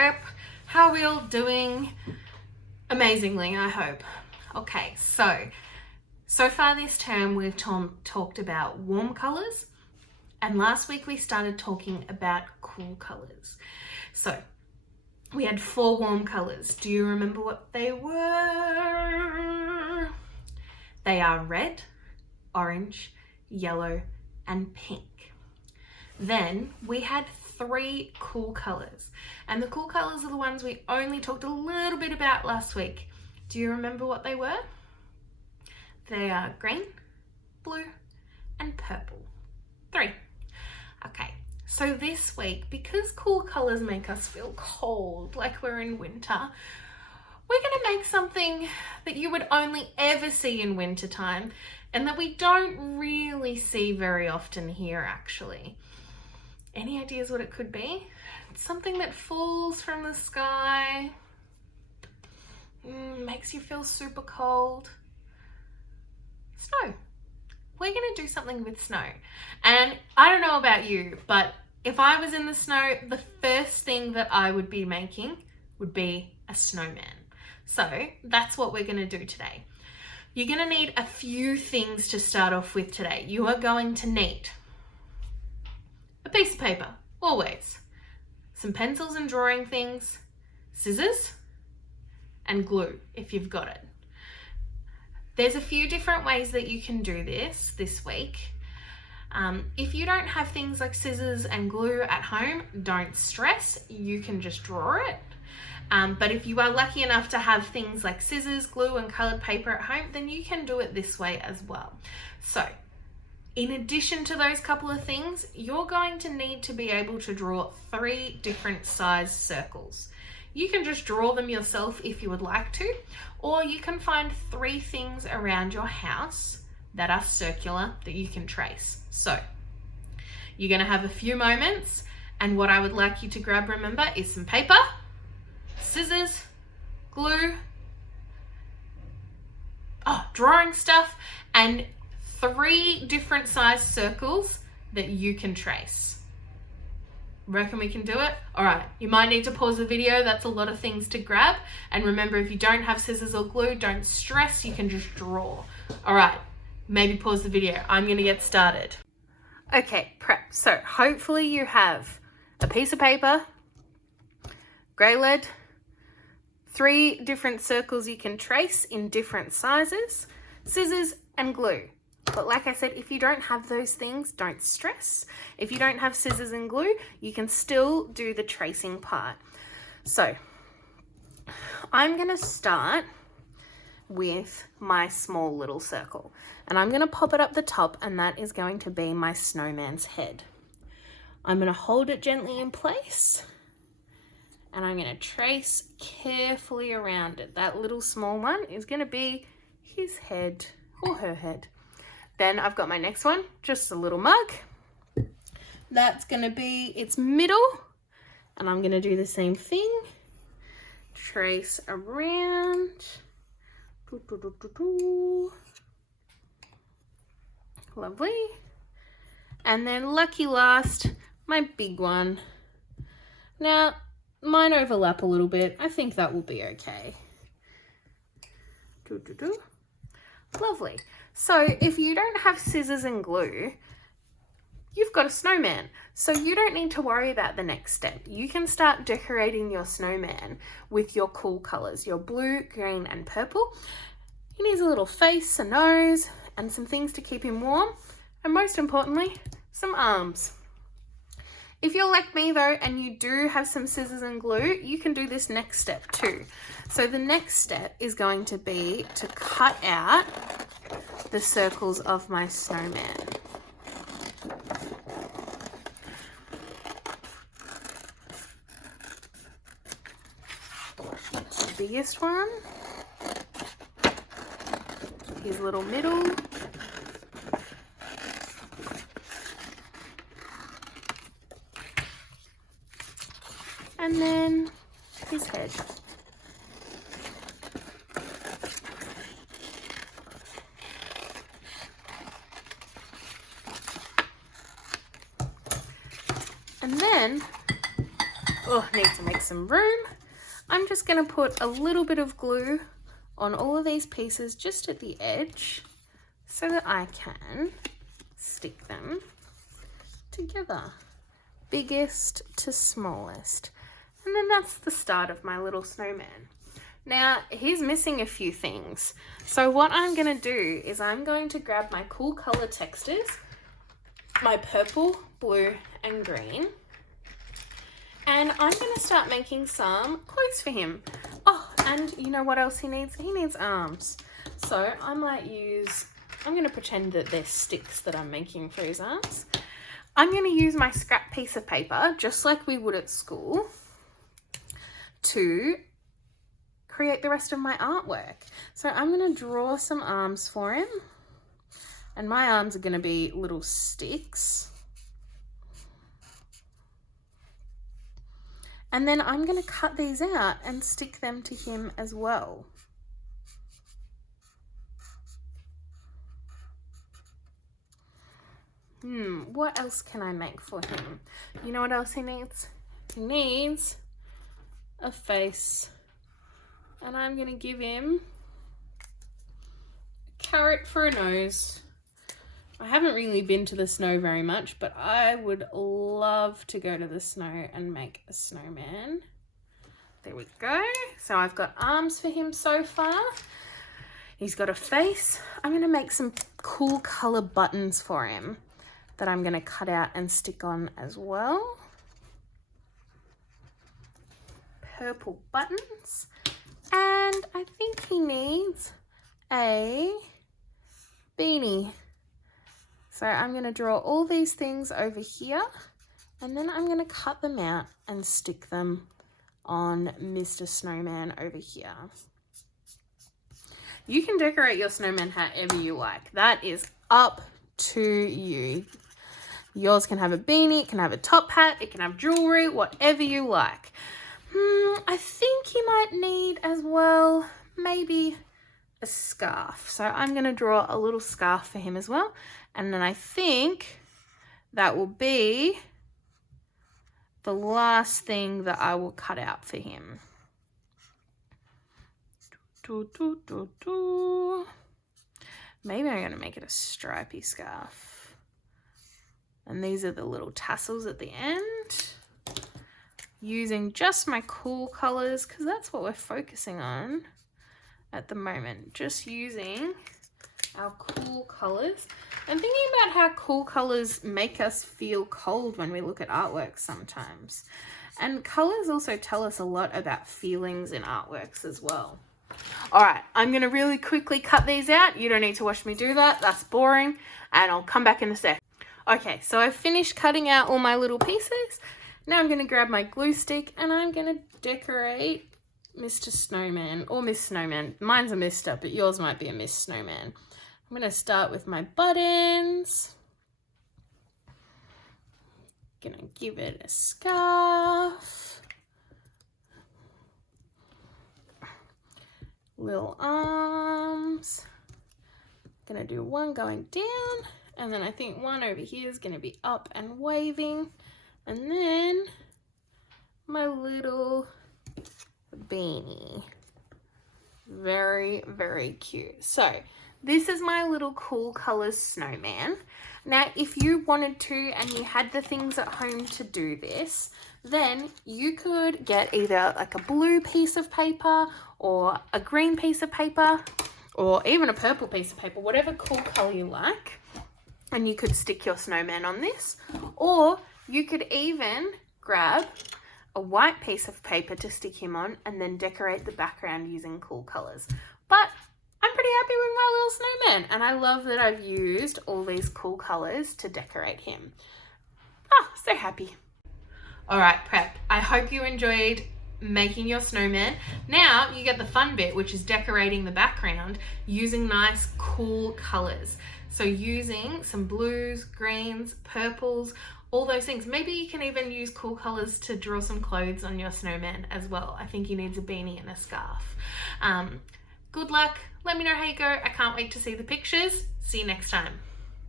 prep. How are we all doing? Amazingly, I hope. Okay, so far this term we've talked about warm colours, and last week we started talking about cool colours. So we had 4 warm colours. Do you remember what they were? They are red, orange, yellow, and pink. Then we had 3 cool colours, and the cool colours are the ones we only talked a little bit about last week. Do you remember what they were? They are green, blue, and purple. 3. Okay, so this week, because cool colours make us feel cold, like we're in winter, we're going to make something that you would only ever see in wintertime, and that we don't really see very often here, actually. Any ideas what it could be? It's something that falls from the sky, makes you feel super cold. Snow. We're going to do something with snow. And I don't know about you, but if I was in the snow, the first thing that I would be making would be a snowman. So that's what we're going to do today. You're going to need a few things to start off with today. You are going to need a piece of paper, always, some pencils and drawing things, scissors, and glue if you've got it. There's a few different ways that you can do this week. If you don't have things like scissors and glue at home, don't stress, you can just draw it. But if you are lucky enough to have things like scissors, glue, and coloured paper at home, then you can do it this way as well. So, in addition to those couple of things, you're going to need to be able to draw 3 different size circles. You can just draw them yourself if you would like to, or you can find 3 things around your house that are circular that you can trace. So, you're going to have a few moments, and what I would like you to grab, remember, is some paper, scissors, glue, drawing stuff, and 3 different size circles that you can trace. Reckon we can do it? All right, you might need to pause the video. That's a lot of things to grab. And remember, if you don't have scissors or glue, don't stress, you can just draw. All right, maybe pause the video. I'm gonna get started. Okay, prep. So hopefully you have a piece of paper, grey lead, 3 different circles you can trace in different sizes, scissors, and glue. But like I said, if you don't have those things, don't stress. If you don't have scissors and glue, you can still do the tracing part. So I'm going to start with my small little circle, and I'm going to pop it up the top, and that is going to be my snowman's head. I'm going to hold it gently in place, and I'm going to trace carefully around it. That little small one is going to be his head or her head. Then I've got my next one, just a little mug. That's going to be its middle, and I'm going to do the same thing. Trace around. Lovely. And then lucky last, my big one. Now, mine overlap a little bit. I think that will be okay. Lovely. So if you don't have scissors and glue, you've got a snowman. So you don't need to worry about the next step. You can start decorating your snowman with your cool colours, your blue, green, and purple. He needs a little face, a nose, and some things to keep him warm. And most importantly, some arms. If you're like me though, and you do have some scissors and glue, you can do this next step too. So the next step is going to be to cut out the circles of my snowman. That's the biggest one. His little middle. And then his head. And then Oh, I need to make some room. I'm just going to put a little bit of glue on all of these pieces just at the edge so that I can stick them together, biggest to smallest. And then that's the start of my little snowman. Now, he's missing a few things. So what I'm going to do is I'm going to grab my cool color textures, my purple, blue, and green. And I'm going to start making some clothes for him. Oh, and you know what else he needs? He needs arms. So I'm going to pretend that they're sticks that I'm making for his arms. I'm going to use my scrap piece of paper, just like we would at school, to create the rest of my artwork. So I'm going to draw some arms for him. And my arms are going to be little sticks. And then I'm going to cut these out and stick them to him as well. What else can I make for him? You know what else he needs? He needs a face. And I'm going to give him a carrot for a nose. I haven't really been to the snow very much, but I would love to go to the snow and make a snowman. There we go. So I've got arms for him so far. He's got a face. I'm going to make some cool color buttons for him that I'm going to cut out and stick on as well. Purple buttons. And I think he needs a beanie. So I'm going to draw all these things over here, and then I'm going to cut them out and stick them on Mr. Snowman over here. You can decorate your snowman however you like. That is up to you. Yours can have a beanie, it can have a top hat, it can have jewelry, whatever you like. I think he might need as well, maybe a scarf. So I'm going to draw a little scarf for him as well. And then I think that will be the last thing that I will cut out for him. Maybe I'm going to make it a stripy scarf. And these are the little tassels at the end. Using just my cool colors, because that's what we're focusing on at the moment. Just using our cool colors. I'm thinking about how cool colors make us feel cold when we look at artworks sometimes. And colors also tell us a lot about feelings in artworks as well. All right, I'm going to really quickly cut these out. You don't need to watch me do that. That's boring. And I'll come back in a sec. Okay, so I've finished cutting out all my little pieces. Now I'm going to grab my glue stick and I'm going to decorate Mr. Snowman or Miss Snowman. Mine's a Mr., but yours might be a Miss Snowman. I'm going to start with my buttons. Going to give it a scarf. Little arms. Going to do one going down, and then I think one over here is going to be up and waving. And then my little beanie. Very, very cute. So this is my little cool colors snowman. Now, if you wanted to and you had the things at home to do this, then you could get either like a blue piece of paper or a green piece of paper or even a purple piece of paper, whatever cool color you like. And you could stick your snowman on this, or you could even grab a white piece of paper to stick him on and then decorate the background using cool colors. But I'm pretty happy with my little snowman, and I love that I've used all these cool colors to decorate him. Oh, so happy. All right, prep. I hope you enjoyed making your snowman. Now you get the fun bit, which is decorating the background using nice cool colors. So using some blues, greens, purples, all those things. Maybe you can even use cool colors to draw some clothes on your snowman as well. I think he needs a beanie and a scarf. Good luck. Let me know how you go. I can't wait to see the pictures. See you next time.